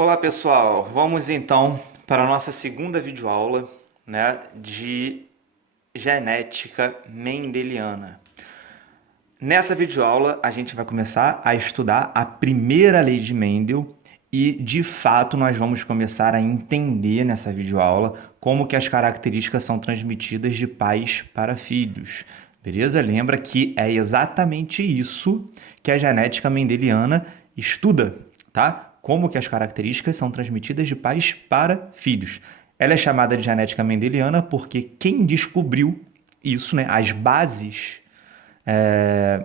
Olá pessoal, vamos então para a nossa segunda videoaula, de genética mendeliana. Nessa videoaula a gente vai começar a estudar a primeira lei de Mendel e de fato nós vamos começar a entender nessa videoaula como que as características são transmitidas de pais para filhos. Beleza? Lembra que é exatamente isso que a genética mendeliana estuda, tá? Como que as características são transmitidas de pais para filhos. Ela é chamada de genética mendeliana porque quem descobriu isso, as bases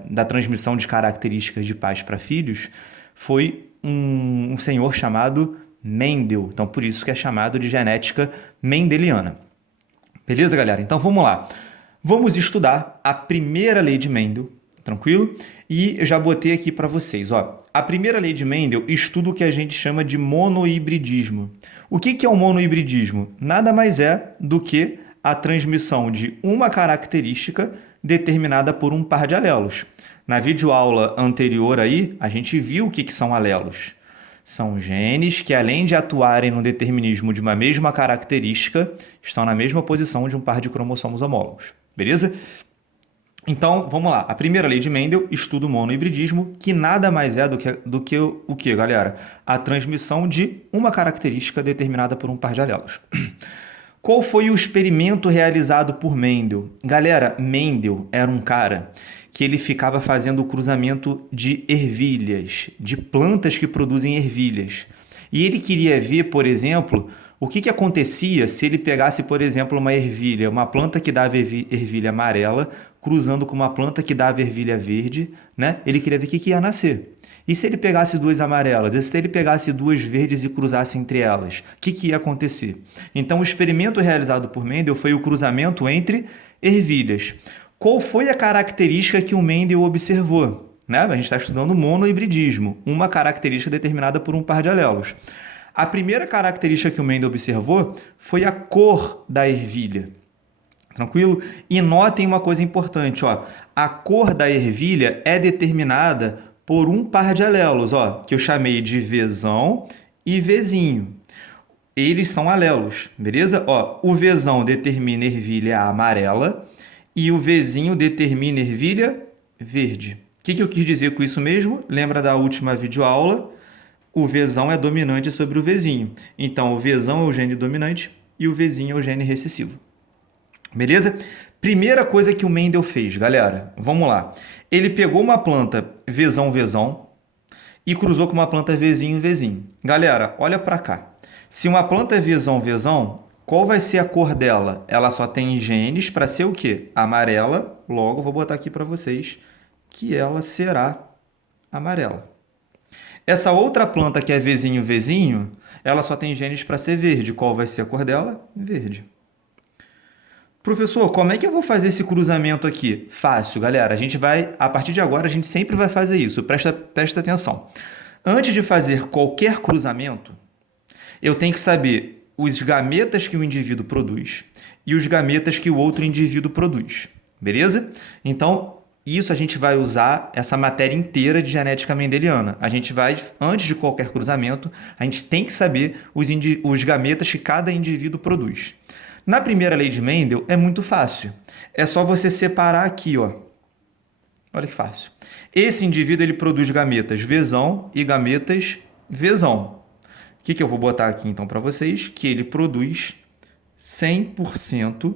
da transmissão de características de pais para filhos, foi um senhor chamado Mendel. Então, por isso que é chamado de genética mendeliana. Beleza, galera? Então, vamos lá. Vamos estudar a primeira lei de Mendel, tranquilo? E eu já botei aqui para vocês, ó. A primeira lei de Mendel estuda o que a gente chama de monohibridismo. O que é o monohibridismo? Nada mais é do que a transmissão de uma característica determinada por um par de alelos. Na videoaula anterior aí, a gente viu o que são alelos. São genes que, além de atuarem no determinismo de uma mesma característica, estão na mesma posição de um par de cromossomos homólogos. Beleza? Então, vamos lá. A primeira lei de Mendel estuda o monohibridismo, que nada mais é do que o que, galera? A transmissão de uma característica determinada por um par de alelos. Qual foi o experimento realizado por Mendel? Galera, Mendel era um cara que ele ficava fazendo o cruzamento de ervilhas, de plantas que produzem ervilhas. E ele queria ver, por exemplo, o que acontecia se ele pegasse, por exemplo, uma ervilha, uma planta que dava ervilha amarela, cruzando com uma planta que dava ervilha verde, Ele queria ver o que ia nascer. E se ele pegasse duas amarelas? E se ele pegasse duas verdes e cruzasse entre elas? O que ia acontecer? Então, o experimento realizado por Mendel foi o cruzamento entre ervilhas. Qual foi a característica que o Mendel observou? A gente está estudando monohibridismo, uma característica determinada por um par de alelos. A primeira característica que o Mendel observou foi a cor da ervilha. Tranquilo? E notem uma coisa importante, ó. A cor da ervilha é determinada por um par de alelos, ó, que eu chamei de Vzão e Vzinho. Eles são alelos, beleza? Ó, o Vzão determina ervilha amarela e o Vzinho determina ervilha verde. O que eu quis dizer com isso mesmo? Lembra da última videoaula? O Vzão é dominante sobre o Vzinho. Então, o Vzão é o gene dominante e o Vzinho é o gene recessivo. Beleza? Primeira coisa que o Mendel fez, galera. Vamos lá. Ele pegou uma planta Vzão e cruzou com uma planta Vzinho. Galera, olha para cá. Se uma planta é Vzão, qual vai ser a cor dela? Ela só tem genes para ser o quê? Amarela. Logo, vou botar aqui para vocês que ela será amarela. Essa outra planta que é Vzinho, ela só tem genes para ser verde. Qual vai ser a cor dela? Verde. Professor, como é que eu vou fazer esse cruzamento aqui? Fácil, galera. A partir de agora, a gente sempre vai fazer isso. Presta atenção. Antes de fazer qualquer cruzamento, eu tenho que saber os gametas que o indivíduo produz e os gametas que o outro indivíduo produz. Beleza? Então, isso a gente vai usar essa matéria inteira de genética mendeliana. Antes de qualquer cruzamento, a gente tem que saber os gametas que cada indivíduo produz. Na primeira lei de Mendel é muito fácil. É só você separar aqui, ó. Olha que fácil. Esse indivíduo ele produz gametas Vzão e gametas Vzão. O que eu vou botar aqui então para vocês? Que ele produz 100%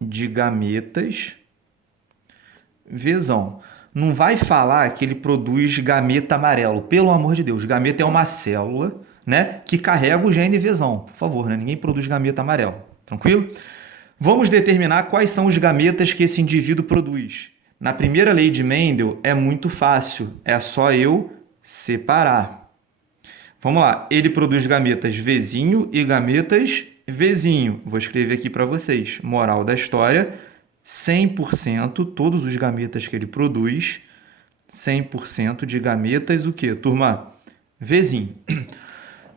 de gametas Vzão. Não vai falar que ele produz gameta amarelo. Pelo amor de Deus, gameta é uma célula, que carrega o gene Vzão. Por favor, ninguém produz gameta amarelo. Tranquilo? Vamos determinar quais são os gametas que esse indivíduo produz. Na primeira lei de Mendel é muito fácil. É só eu separar. Vamos lá. Ele produz gametas Vzinho e gametas Vzinho. Vou escrever aqui para vocês. Moral da história: 100%, todos os gametas que ele produz, 100% de gametas, o quê, turma? Vzinho.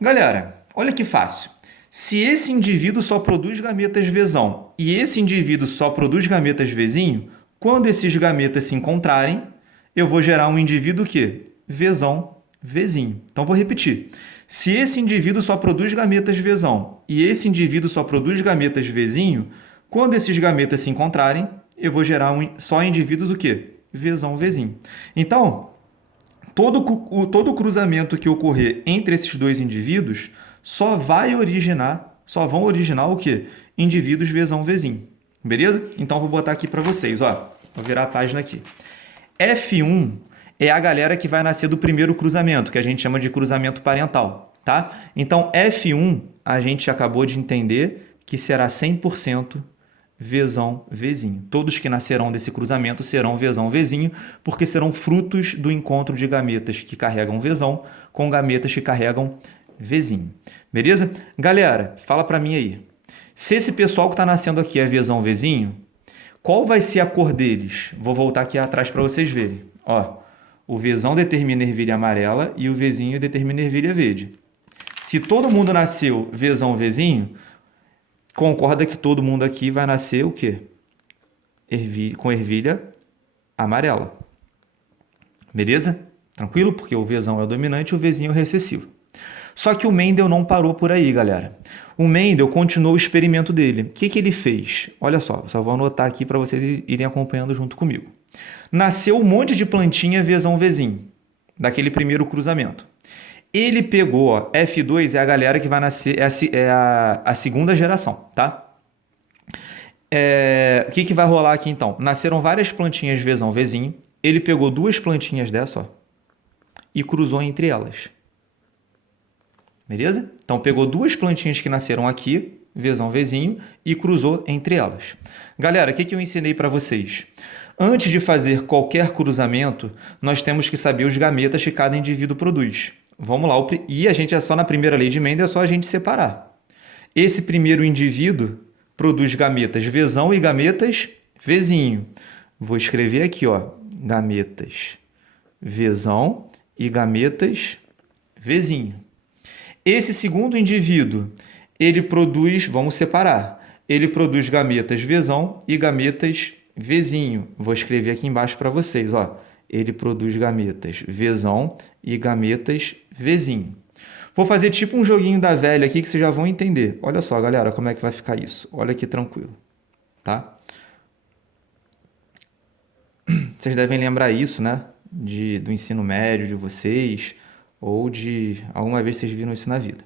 Galera, olha que fácil. Se esse indivíduo só produz gametas Vzão e esse indivíduo só produz gametas Vzinho, quando esses gametas se encontrarem, eu vou gerar um indivíduo que? Vzão Vzinho. Então, vou repetir. Se esse indivíduo só produz gametas Vzão e esse indivíduo só produz gametas Vzinho, quando esses gametas se encontrarem, eu vou gerar só indivíduos o quê? Vzão, Vzinho. Então, todo cruzamento que ocorrer entre esses dois indivíduos só vão originar o quê? Indivíduos Vzão, Vzinho. Beleza? Então, vou botar aqui para vocês. Ó, vou virar a página aqui. F1 é a galera que vai nascer do primeiro cruzamento, que a gente chama de cruzamento parental, tá? Então, F1, a gente acabou de entender que será 100% Vzão, Vzinho. Todos que nascerão desse cruzamento serão Vzão, Vzinho, porque serão frutos do encontro de gametas que carregam Vzão com gametas que carregam Vzinho. Beleza? Galera, fala para mim aí. Se esse pessoal que está nascendo aqui é Vzão, Vzinho, qual vai ser a cor deles? Vou voltar aqui atrás para vocês verem. Ó, o Vzão determina ervilha amarela e o Vzinho determina ervilha verde. Se todo mundo nasceu Vzão, Vzinho, concorda que todo mundo aqui vai nascer o quê? Com ervilha amarela. Beleza? Tranquilo? Porque o Vzão é o dominante e o Vzinho é o recessivo. Só que o Mendel não parou por aí, galera. O Mendel continuou o experimento dele. O que ele fez? Olha só vou anotar aqui para vocês irem acompanhando junto comigo. Nasceu um monte de plantinha Vzão, Vzinho, daquele primeiro cruzamento. Ele pegou, ó, F2 é a galera que vai nascer, é a segunda geração, tá? O que vai rolar aqui então? Nasceram várias plantinhas Vzão, Vzinho. Ele pegou duas plantinhas dessa, ó, e cruzou entre elas. Beleza? Então, pegou duas plantinhas que nasceram aqui, Vzão, Vzinho, e cruzou entre elas. Galera, o que eu ensinei para vocês? Antes de fazer qualquer cruzamento, nós temos que saber os gametas que cada indivíduo produz. Vamos lá. E a gente é só na primeira lei de Mendel, é só a gente separar. Esse primeiro indivíduo produz gametas Vzão e gametas Vzinho. Vou escrever aqui, ó, gametas Vzão e gametas Vzinho. Esse segundo indivíduo, ele produz, vamos separar, ele produz gametas Vzão e gametas Vzinho. Vou escrever aqui embaixo para vocês, ó. Ele produz gametas Vzão e gametas Vzinho. Vou fazer tipo um joguinho da velha aqui que vocês já vão entender. Olha só, galera, como é que vai ficar isso. Olha aqui tranquilo, tá? Vocês devem lembrar isso, né? Do ensino médio de vocês, ou de alguma vez vocês viram isso na vida.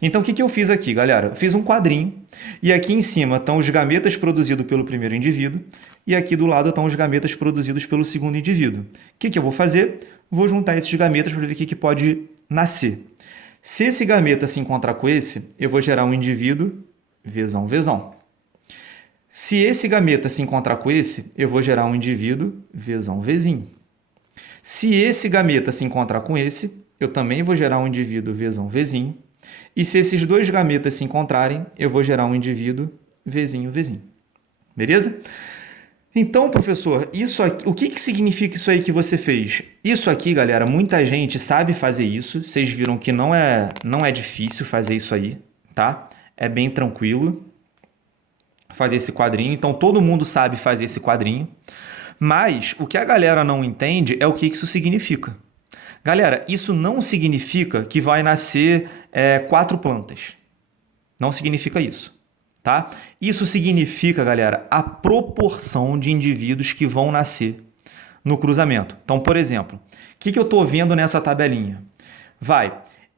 Então, o que eu fiz aqui, galera? Eu fiz um quadrinho e aqui em cima estão os gametas produzidos pelo primeiro indivíduo e aqui do lado estão os gametas produzidos pelo segundo indivíduo. O que eu vou fazer? Vou juntar esses gametas para ver o que pode nascer. Se esse gameta se encontrar com esse, eu vou gerar um indivíduo Vzão, Vzão. Se esse gameta se encontrar com esse, eu vou gerar um indivíduo Vzão, Vzinho. Se esse gameta se encontrar com esse, eu também vou gerar um indivíduo Vzão, Vzinho. E se esses dois gametas se encontrarem, eu vou gerar um indivíduo Vzinho, Vzinho. Beleza? Então, professor, isso aqui, o que significa isso aí que você fez? Isso aqui, galera, muita gente sabe fazer isso. Vocês viram que não é difícil fazer isso aí, tá? É bem tranquilo fazer esse quadrinho. Então, todo mundo sabe fazer esse quadrinho. Mas o que a galera não entende é o que isso significa. Galera, isso não significa que vai nascer 4 plantas. Não significa isso, tá? Isso significa, galera, a proporção de indivíduos que vão nascer no cruzamento. Então, por exemplo, o que eu estou vendo nessa tabelinha?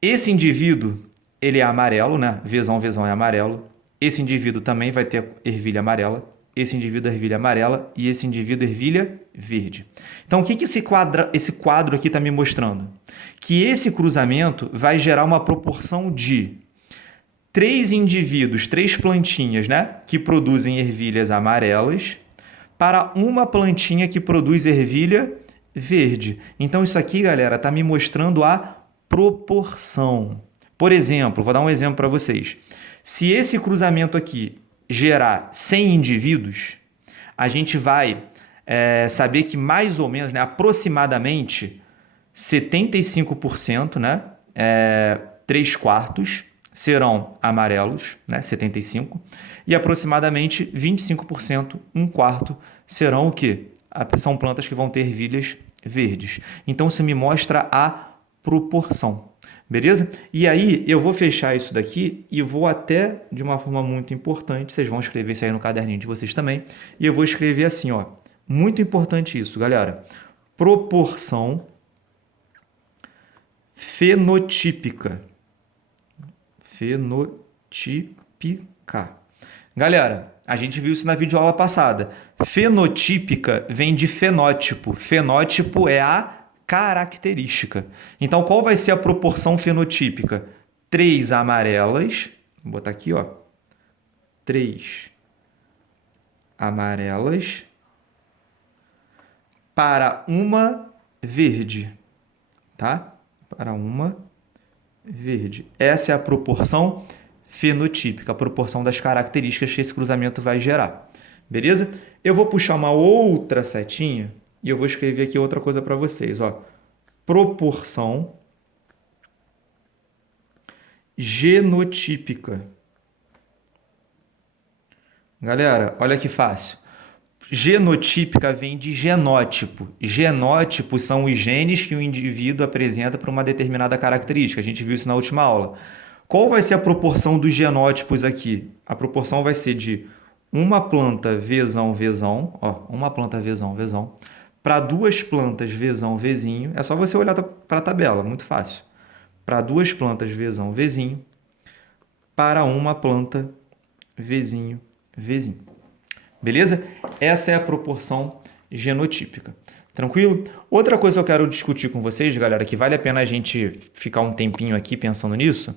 Esse indivíduo, ele é amarelo, né? Vzão, Vzão é amarelo. Esse indivíduo também vai ter ervilha amarela. Esse indivíduo ervilha amarela e esse indivíduo ervilha verde. Então, o que esse quadro aqui está me mostrando? Que esse cruzamento vai gerar uma proporção de 3 indivíduos, 3 plantinhas, né, que produzem ervilhas amarelas para uma plantinha que produz ervilha verde. Então, isso aqui, galera, está me mostrando a proporção. Por exemplo, vou dar um exemplo para vocês. Se esse cruzamento aqui gerar 100 indivíduos, a gente vai saber que mais ou menos, né, aproximadamente 75%, né, 3/4 serão amarelos, né, 75%, e aproximadamente 25%, 1/4, serão o quê? São plantas que vão ter ervilhas verdes. Então, isso me mostra a proporção. Beleza? E aí eu vou fechar isso daqui e vou até, de uma forma muito importante, vocês vão escrever isso aí no caderninho de vocês também, e eu vou escrever assim, ó, muito importante isso, galera. Proporção fenotípica. Fenotípica. Galera, a gente viu isso na videoaula passada. Fenotípica vem de fenótipo. Fenótipo é a característica. Então, qual vai ser a proporção fenotípica? 3 amarelas, vou botar aqui, ó. 3 amarelas para uma verde, tá? Para uma verde. Essa é a proporção fenotípica, a proporção das características que esse cruzamento vai gerar. Beleza? Eu vou puxar uma outra setinha e eu vou escrever aqui outra coisa para vocês, ó. Proporção genotípica. Galera, olha que fácil. Genotípica vem de genótipo. Genótipos são os genes que o indivíduo apresenta para uma determinada característica. A gente viu isso na última aula. Qual vai ser a proporção dos genótipos aqui? A proporção vai ser de uma planta Vzão, Vzão, ó, uma planta Vzão, Vzão, para duas plantas Vzão, Vzinho. É só você olhar para a tabela, muito fácil. Para duas plantas Vzão, Vzinho, para uma planta Vzinho, Vzinho. Beleza? Essa é a proporção genotípica. Tranquilo? Outra coisa que eu quero discutir com vocês, galera, que vale a pena a gente ficar um tempinho aqui pensando nisso,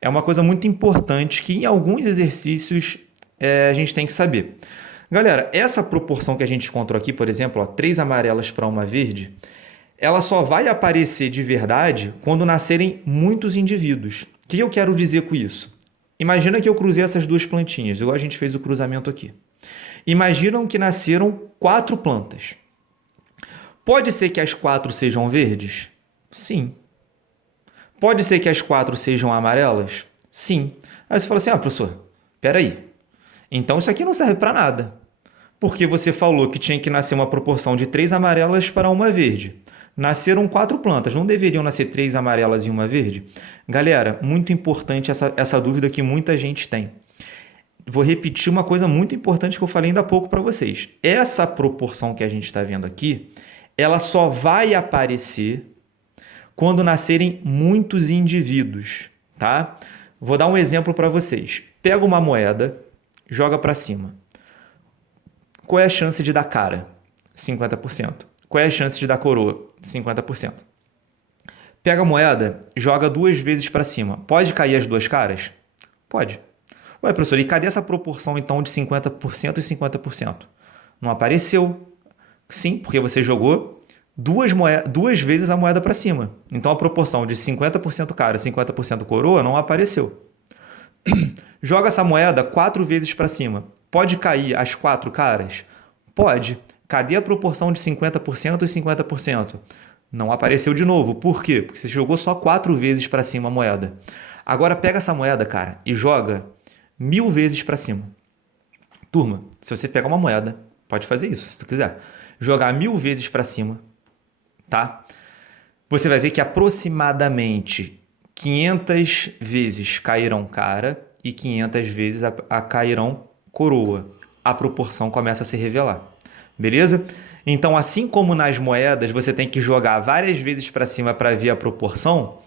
é uma coisa muito importante que em alguns exercícios a gente tem que saber. Galera, essa proporção que a gente encontrou aqui, por exemplo, ó, 3 amarelas para uma verde, ela só vai aparecer de verdade quando nascerem muitos indivíduos. O que eu quero dizer com isso? Imagina que eu cruzei essas duas plantinhas, igual a gente fez o cruzamento aqui. Imaginam que nasceram 4 plantas. Pode ser que as 4 sejam verdes? Sim. Pode ser que as 4 sejam amarelas? Sim. Aí você fala assim, professor, peraí. Então isso aqui não serve para nada. Porque você falou que tinha que nascer uma proporção de 3 amarelas para uma verde. Nasceram 4 plantas, não deveriam nascer 3 amarelas e uma verde? Galera, muito importante essa dúvida que muita gente tem. Vou repetir uma coisa muito importante que eu falei ainda há pouco para vocês. Essa proporção que a gente está vendo aqui, ela só vai aparecer quando nascerem muitos indivíduos, tá? Vou dar um exemplo para vocês. Pega uma moeda, joga para cima. Qual é a chance de dar cara? 50%. Qual é a chance de dar coroa? 50%. Pega a moeda, joga 2 vezes para cima. Pode cair as 2 caras? Pode. Ué, professor, e cadê essa proporção então de 50% e 50%? Não apareceu. Sim, porque você jogou 2 vezes a moeda para cima. Então a proporção de 50% cara e 50% coroa não apareceu. Joga essa moeda 4 vezes para cima. Pode cair as 4 caras? Pode. Cadê a proporção de 50% e 50%? Não apareceu de novo. Por quê? Porque você jogou só 4 vezes para cima a moeda. Agora pega essa moeda, cara, e joga 1000 vezes para cima. Turma, se você pegar uma moeda, pode fazer isso, se tu quiser. Jogar 1000 vezes para cima, tá? Você vai ver que aproximadamente 500 vezes cairão cara e 500 vezes cairão coroa. A proporção começa a se revelar. Beleza? Então, assim como nas moedas, você tem que jogar várias vezes para cima para ver a proporção,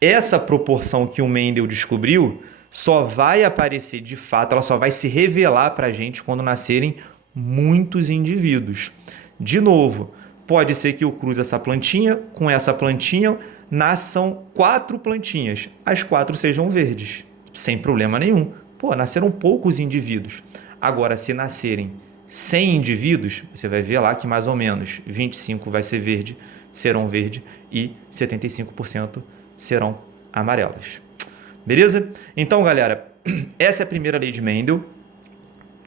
essa proporção que o Mendel descobriu só vai aparecer de fato, ela só vai se revelar para a gente quando nascerem muitos indivíduos. De novo, pode ser que eu cruze essa plantinha, com essa plantinha nasçam 4 plantinhas, as 4 sejam verdes, sem problema nenhum. Pô, nasceram poucos indivíduos. Agora, se nascerem 100 indivíduos, você vai ver lá que mais ou menos 25 vai ser verde, serão verde e 75% serão amarelas. Beleza? Então, galera, essa é a primeira lei de Mendel.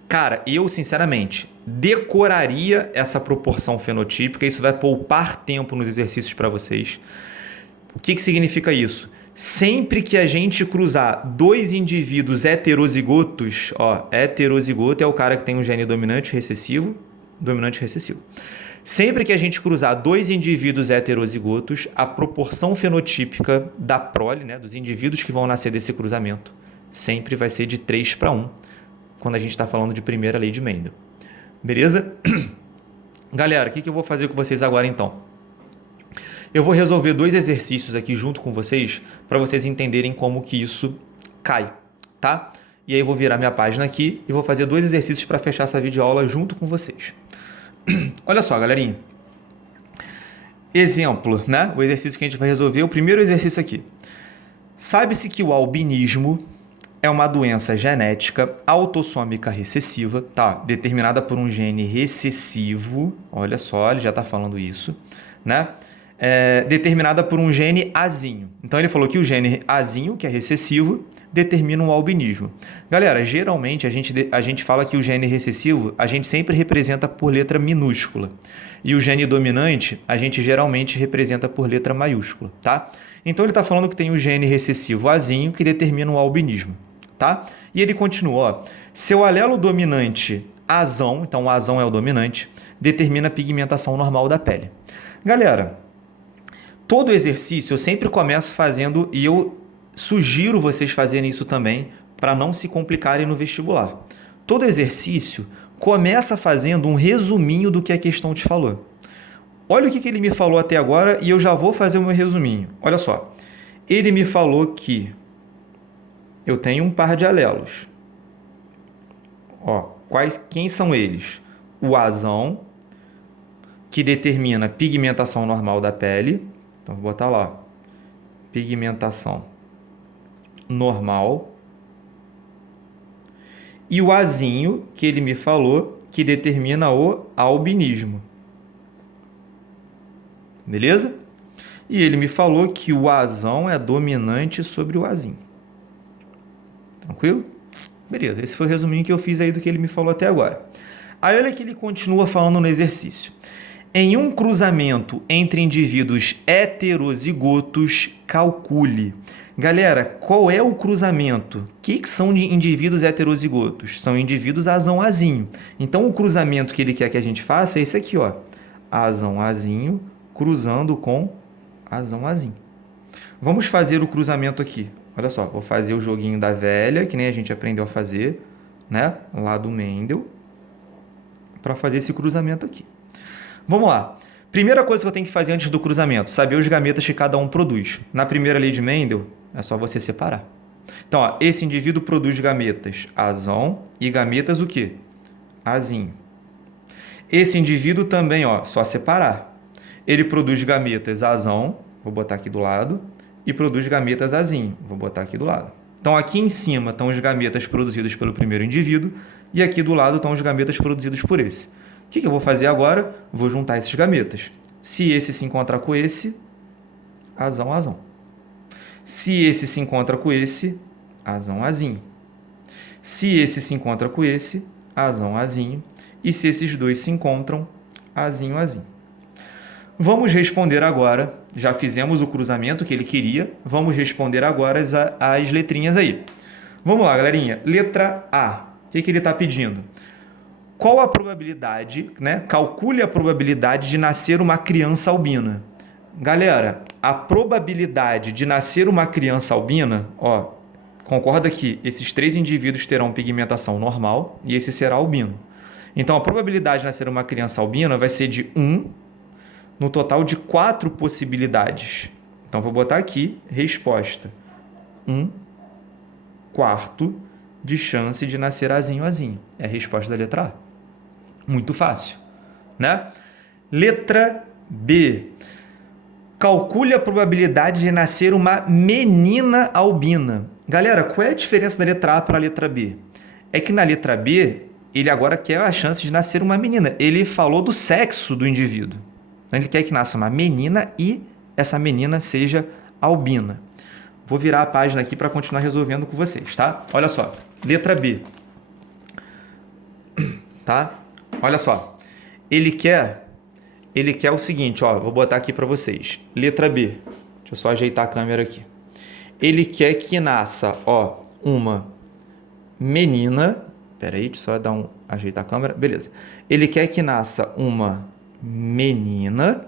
Cara, eu, sinceramente, decoraria essa proporção fenotípica. Isso vai poupar tempo nos exercícios para vocês. O que significa isso? Sempre que a gente cruzar 2 indivíduos heterozigotos, ó, heterozigoto é o cara que tem um gene dominante recessivo, Sempre que a gente cruzar dois indivíduos heterozigotos, a proporção fenotípica da prole, né, dos indivíduos que vão nascer desse cruzamento, sempre vai ser de 3:1, quando a gente está falando de primeira lei de Mendel. Beleza? Galera, o que eu vou fazer com vocês agora então? Eu vou resolver 2 exercícios aqui junto com vocês para vocês entenderem como que isso cai, tá? E aí eu vou virar minha página aqui e vou fazer 2 exercícios para fechar essa videoaula junto com vocês. Olha só, galerinha. Exemplo, né? O exercício que a gente vai resolver, o primeiro exercício aqui. Sabe-se que o albinismo é uma doença genética autossômica recessiva, tá? Determinada por um gene recessivo. Olha só, ele já está falando isso, né? Determinada por um gene azinho. Então ele falou que o gene azinho, que é recessivo, determina um albinismo. Galera, geralmente a gente fala que o gene recessivo a gente sempre representa por letra minúscula. E o gene dominante a gente geralmente representa por letra maiúscula, tá? Então ele está falando que tem o gene recessivo azinho que determina um albinismo, tá? E ele continua, ó, seu alelo dominante azão, então o azão é o dominante, determina a pigmentação normal da pele. Galera, todo exercício eu sempre começo fazendo, e eu sugiro vocês fazerem isso também, para não se complicarem no vestibular. Todo exercício começa fazendo um resuminho do que a questão te falou. Olha o que ele me falou até agora e eu já vou fazer o meu resuminho. Olha só, ele me falou que eu tenho um par de alelos. Ó, quem são eles? O azão, que determina a pigmentação normal da pele. Então, vou botar lá, pigmentação normal. E o azinho, que ele me falou, que determina o albinismo. Beleza? E ele me falou que o azão é dominante sobre o azinho. Tranquilo? Beleza, esse foi o resuminho que eu fiz aí do que ele me falou até agora. Aí olha que ele continua falando no exercício. Em um cruzamento entre indivíduos heterozigotos, calcule. Galera, qual é o cruzamento? O que são de indivíduos heterozigotos? São indivíduos azão-azinho. Então, o cruzamento que ele quer que a gente faça é esse aqui, ó. Azão-azinho cruzando com azão-azinho. Vamos fazer o cruzamento aqui. Olha só, vou fazer o joguinho da velha, que nem a gente aprendeu a fazer, né? Lá do Mendel, para fazer esse cruzamento aqui. Vamos lá. Primeira coisa que eu tenho que fazer antes do cruzamento, saber os gametas que cada um produz. Na primeira lei de Mendel, é só você separar. Então, ó, esse indivíduo produz gametas azão e gametas o quê? Azinho. Esse indivíduo também, ó, só separar. Ele produz gametas azão, vou botar aqui do lado, e produz gametas azinho, vou botar aqui do lado. Então, aqui em cima estão os gametas produzidos pelo primeiro indivíduo e aqui do lado estão os gametas produzidos por esse. O que eu vou fazer agora? Vou juntar esses gametas. Se esse se encontrar com esse, azão, azão. Se esse se encontra com esse, azão, azinho. Se esse se encontra com esse, azão, azinho. E se esses dois se encontram, azinho, azinho. Vamos responder agora, já fizemos o cruzamento que ele queria, vamos responder agora as letrinhas aí. Vamos lá, galerinha. Letra A. O que ele está pedindo? Qual a probabilidade, né? Calcule a probabilidade de nascer uma criança albina. Galera, a probabilidade de nascer uma criança albina, ó, concorda que esses 3 indivíduos terão pigmentação normal e esse será albino. Então, a probabilidade de nascer uma criança albina vai ser de 1 no total de 4 possibilidades. Então, vou botar aqui, resposta. 1/4 de chance de nascer azinho, azinho. É a resposta da letra A. Muito fácil, né? Letra B. Calcule a probabilidade de nascer uma menina albina. Galera, qual é a diferença da letra A para a letra B? É que na letra B, ele agora quer a chance de nascer uma menina. Ele falou do sexo do indivíduo. Então, ele quer que nasça uma menina e essa menina seja albina. Vou virar a página aqui para continuar resolvendo com vocês, tá? Olha só, letra B. Tá? Olha só, ele quer o seguinte, ó, vou botar aqui para vocês. Letra B, deixa eu só ajeitar a câmera aqui. Ele quer que nasça, ó, uma menina, peraí, deixa eu só ajeitar a câmera, beleza. Ele quer que nasça uma menina,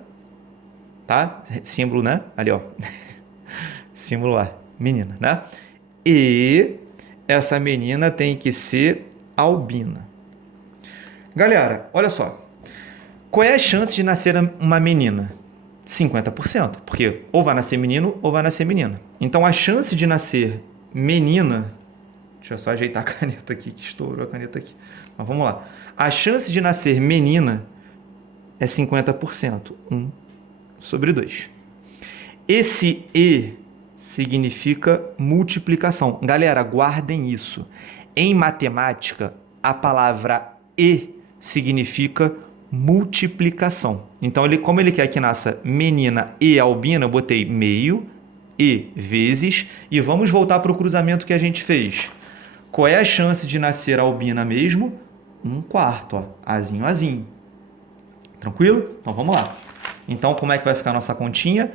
tá? Símbolo, né? Ali, ó. Símbolo lá, menina, né? E essa menina tem que ser albina. Galera, olha só. Qual é a chance de nascer uma menina? 50%, porque ou vai nascer menino ou vai nascer menina. Então, a chance de nascer menina... Deixa eu só ajeitar a caneta aqui, que estourou a caneta aqui. Mas vamos lá. A chance de nascer menina é 50%. 1 sobre 2. Esse E significa multiplicação. Galera, guardem isso. Em matemática, a palavra E significa multiplicação. Então, como ele quer que nasça menina e albina, eu botei meio E vezes. E vamos voltar para o cruzamento que a gente fez. Qual é a chance de nascer albina mesmo? 1/4, ó. Azinho, azinho. Tranquilo? Então, vamos lá. Então, como é que vai ficar a nossa continha?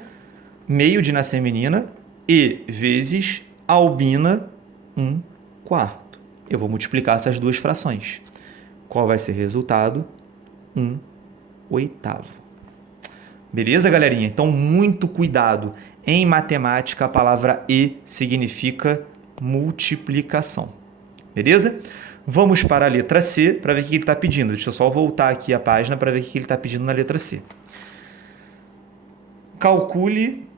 Meio de nascer menina E vezes albina 1/4. Eu vou multiplicar essas duas frações. Qual vai ser o resultado? 1/8. Beleza, galerinha? Então, muito cuidado. Em matemática, a palavra E significa multiplicação. Beleza? Vamos para a letra C para ver o que ele está pedindo. Deixa eu só voltar aqui a página para ver o que ele está pedindo na letra C. Calcule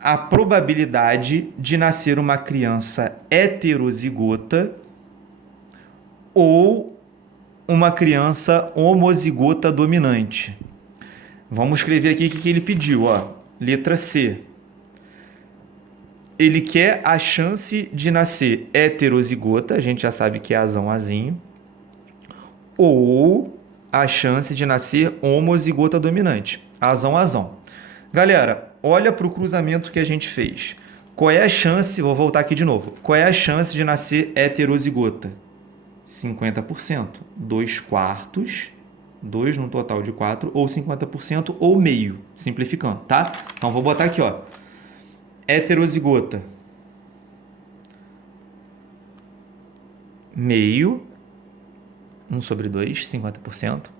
a probabilidade de nascer uma criança heterozigota ou uma criança homozigota dominante. Vamos escrever aqui o que ele pediu, ó. Letra C. Ele quer a chance de nascer heterozigota, a gente já sabe que é azão, azinho, ou a chance de nascer homozigota dominante, azão, azão. Galera, olha para o cruzamento que a gente fez. Qual é a chance, vou voltar aqui de novo, qual é a chance de nascer heterozigota? 50%, 2/4, 2 no total de 4, ou 50% ou meio, simplificando, tá? Então, vou botar aqui, ó, heterozigota, meio, 1 sobre 2, 50%.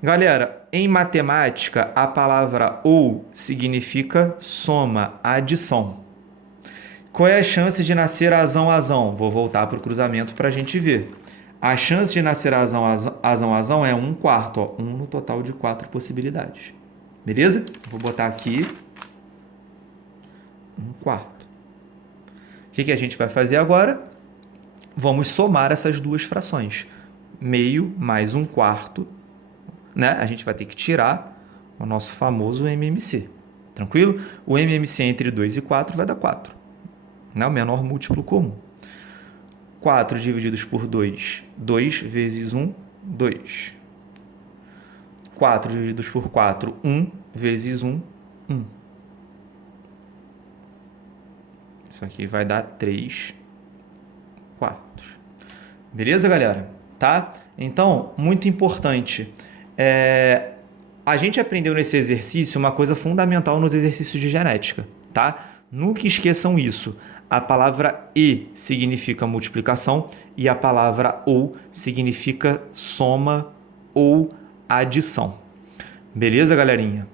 Galera, em matemática, a palavra ou significa soma, adição. Qual é a chance de nascer azão, azão? Vou voltar para o cruzamento para a gente ver. A chance de nascer azão, azão, azão é 1/4, ó, 1 no total de 4 possibilidades. Beleza? Vou botar aqui 1/4. O que a gente vai fazer agora? Vamos somar essas duas frações. Meio mais 1/4, né? A gente vai ter que tirar o nosso famoso MMC. Tranquilo? O MMC entre 2 e 4 vai dar 4. Né? O menor múltiplo comum. 4 divididos por 2. 2 vezes 1, 2. 4 divididos por 4, 1 vezes 1, 1. Isso aqui vai dar 3/4. Beleza, galera? Tá? Então, muito importante. A gente aprendeu nesse exercício uma coisa fundamental nos exercícios de genética, tá? Nunca esqueçam isso. A palavra E significa multiplicação e a palavra OU significa soma ou adição. Beleza, galerinha?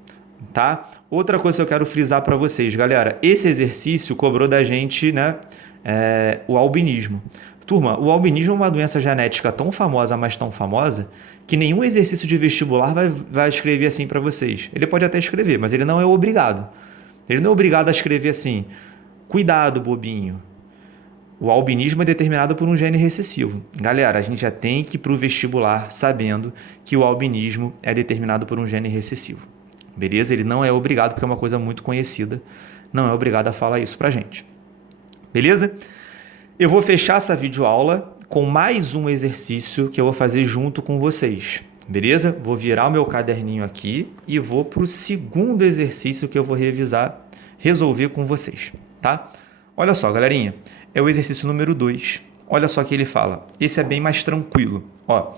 Tá? Outra coisa que eu quero frisar para vocês, galera, esse exercício cobrou da gente, né, o albinismo. Turma, o albinismo é uma doença genética tão famosa, mas tão famosa, que nenhum exercício de vestibular vai escrever assim para vocês. Ele pode até escrever, mas ele não é obrigado. Ele não é obrigado a escrever assim, cuidado, bobinho. O albinismo é determinado por um gene recessivo. Galera, a gente já tem que ir para o vestibular sabendo que o albinismo é determinado por um gene recessivo. Beleza? Ele não é obrigado, porque é uma coisa muito conhecida. Não é obrigado a falar isso pra gente. Beleza? Eu vou fechar essa videoaula com mais um exercício que eu vou fazer junto com vocês. Beleza? Vou virar o meu caderninho aqui e vou para o segundo exercício que eu vou resolver com vocês, tá? Olha só, galerinha. É o exercício número 2. Olha só o que ele fala. Esse é bem mais tranquilo. Ó,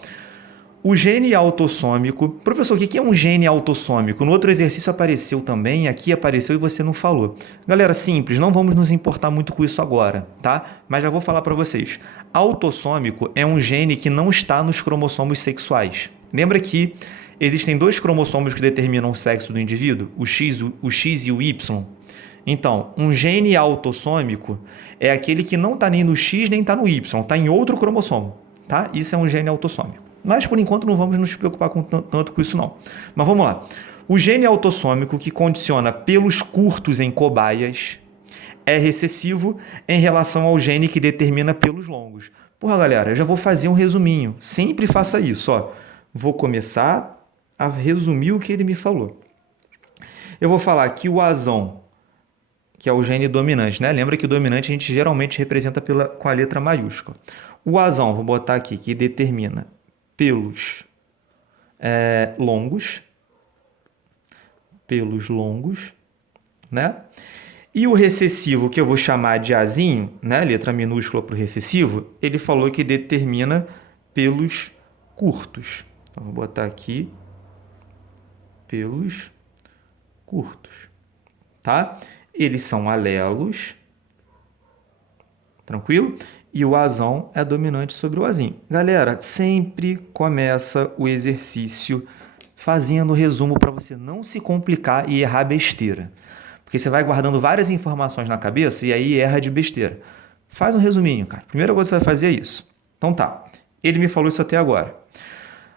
o gene autossômico... Professor, o que é um gene autossômico? No outro exercício apareceu também, aqui apareceu e você não falou. Galera, simples, não vamos nos importar muito com isso agora, tá? Mas já vou falar para vocês. Autossômico é um gene que não está nos cromossomos sexuais. Lembra que Existem dois cromossomos que determinam o sexo do indivíduo, o X e o Y. Então, um gene autossômico é aquele que não está nem no X nem está no Y, está em outro cromossomo, tá? Isso é um gene autossômico. Mas, por enquanto, não vamos nos preocupar tanto com isso, não. Mas vamos lá. O gene autossômico que condiciona pelos curtos em cobaias é recessivo em relação ao gene que determina pelos longos. Porra, galera, eu já vou fazer um resuminho. Sempre faça isso, ó. Vou começar a resumir o que ele me falou. Eu vou falar que o azão, que é o gene dominante, né? Lembra que o dominante a gente geralmente representa com a letra maiúscula. O azão, vou botar aqui, que determina pelos longos, né? E o recessivo, que eu vou chamar de azinho, né? Letra minúscula para o recessivo, ele falou que determina pelos curtos. Então, vou botar aqui pelos curtos, tá? Eles são alelos, tranquilo? E o azão é dominante sobre o azinho. Galera, sempre começa o exercício fazendo o resumo para você não se complicar e errar besteira. Porque você vai guardando várias informações na cabeça e aí erra de besteira. Faz um resuminho, cara. Primeira coisa que você vai fazer é isso. Então tá, ele me falou isso até agora.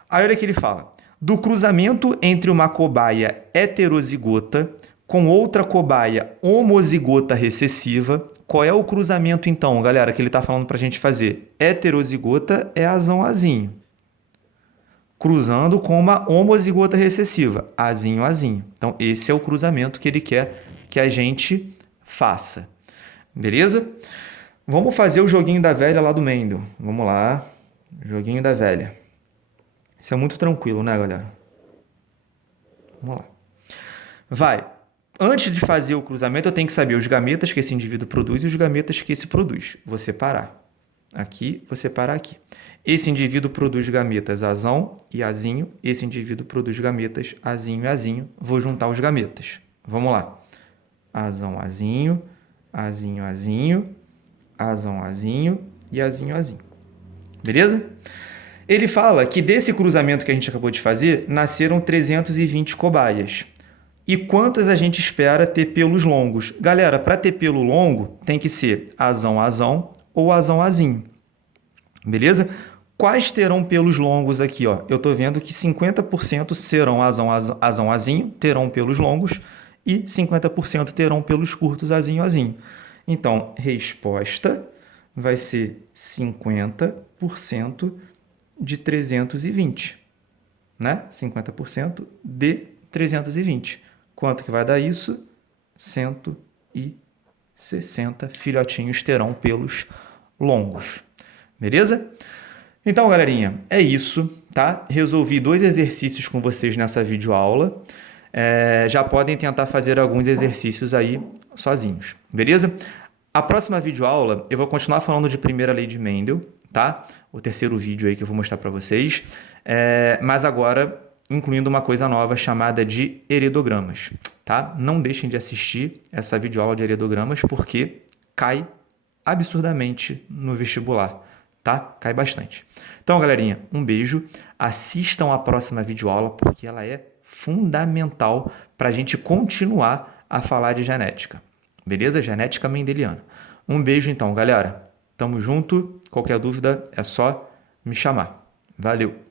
Aí olha o que ele fala. Do cruzamento entre uma cobaia heterozigota com outra cobaia homozigota recessiva. Qual é o cruzamento, então, galera, que ele está falando para a gente fazer? Heterozigota é azão-azinho. Cruzando com uma homozigota recessiva, azinho-azinho. Então, esse é o cruzamento que ele quer que a gente faça. Beleza? Vamos fazer o joguinho da velha lá do Mendel. Vamos lá. Joguinho da velha. Isso é muito tranquilo, né, galera? Vamos lá. Vai. Antes de fazer o cruzamento, eu tenho que saber os gametas que esse indivíduo produz e os gametas que esse produz. Vou separar. Aqui, vou separar aqui. Esse indivíduo produz gametas azão e azinho. Esse indivíduo produz gametas azinho e azinho. Vou juntar os gametas. Vamos lá. Azão, azinho, azinho, azinho, azão, azinho e azinho, azinho. Beleza? Ele fala que desse cruzamento que a gente acabou de fazer, nasceram 320 cobaias. E quantas a gente espera ter pelos longos? Galera, para ter pelo longo, tem que ser azão-azão ou azão-azinho. Beleza? Quais terão pelos longos aqui? Ó? Eu estou vendo que 50% serão azão-azinho, terão pelos longos, e 50% terão pelos curtos azinho-azinho. Então, resposta vai ser 50% de 320. Né? 50% de 320. Quanto que vai dar isso? 160 filhotinhos terão pelos longos. Beleza? Então, galerinha, é isso, tá? Resolvi 2 exercícios com vocês nessa videoaula. Já podem tentar fazer alguns exercícios aí sozinhos, beleza? A próxima videoaula eu vou continuar falando de primeira lei de Mendel, tá? O terceiro vídeo aí que eu vou mostrar para vocês. Mas agora incluindo uma coisa nova chamada de heredogramas, tá? Não deixem de assistir essa videoaula de heredogramas porque cai absurdamente no vestibular, tá? Cai bastante. Então, galerinha, um beijo. Assistam a próxima videoaula porque ela é fundamental para a gente continuar a falar de genética, beleza? Genética mendeliana. Um beijo então, galera. Tamo junto. Qualquer dúvida é só me chamar. Valeu!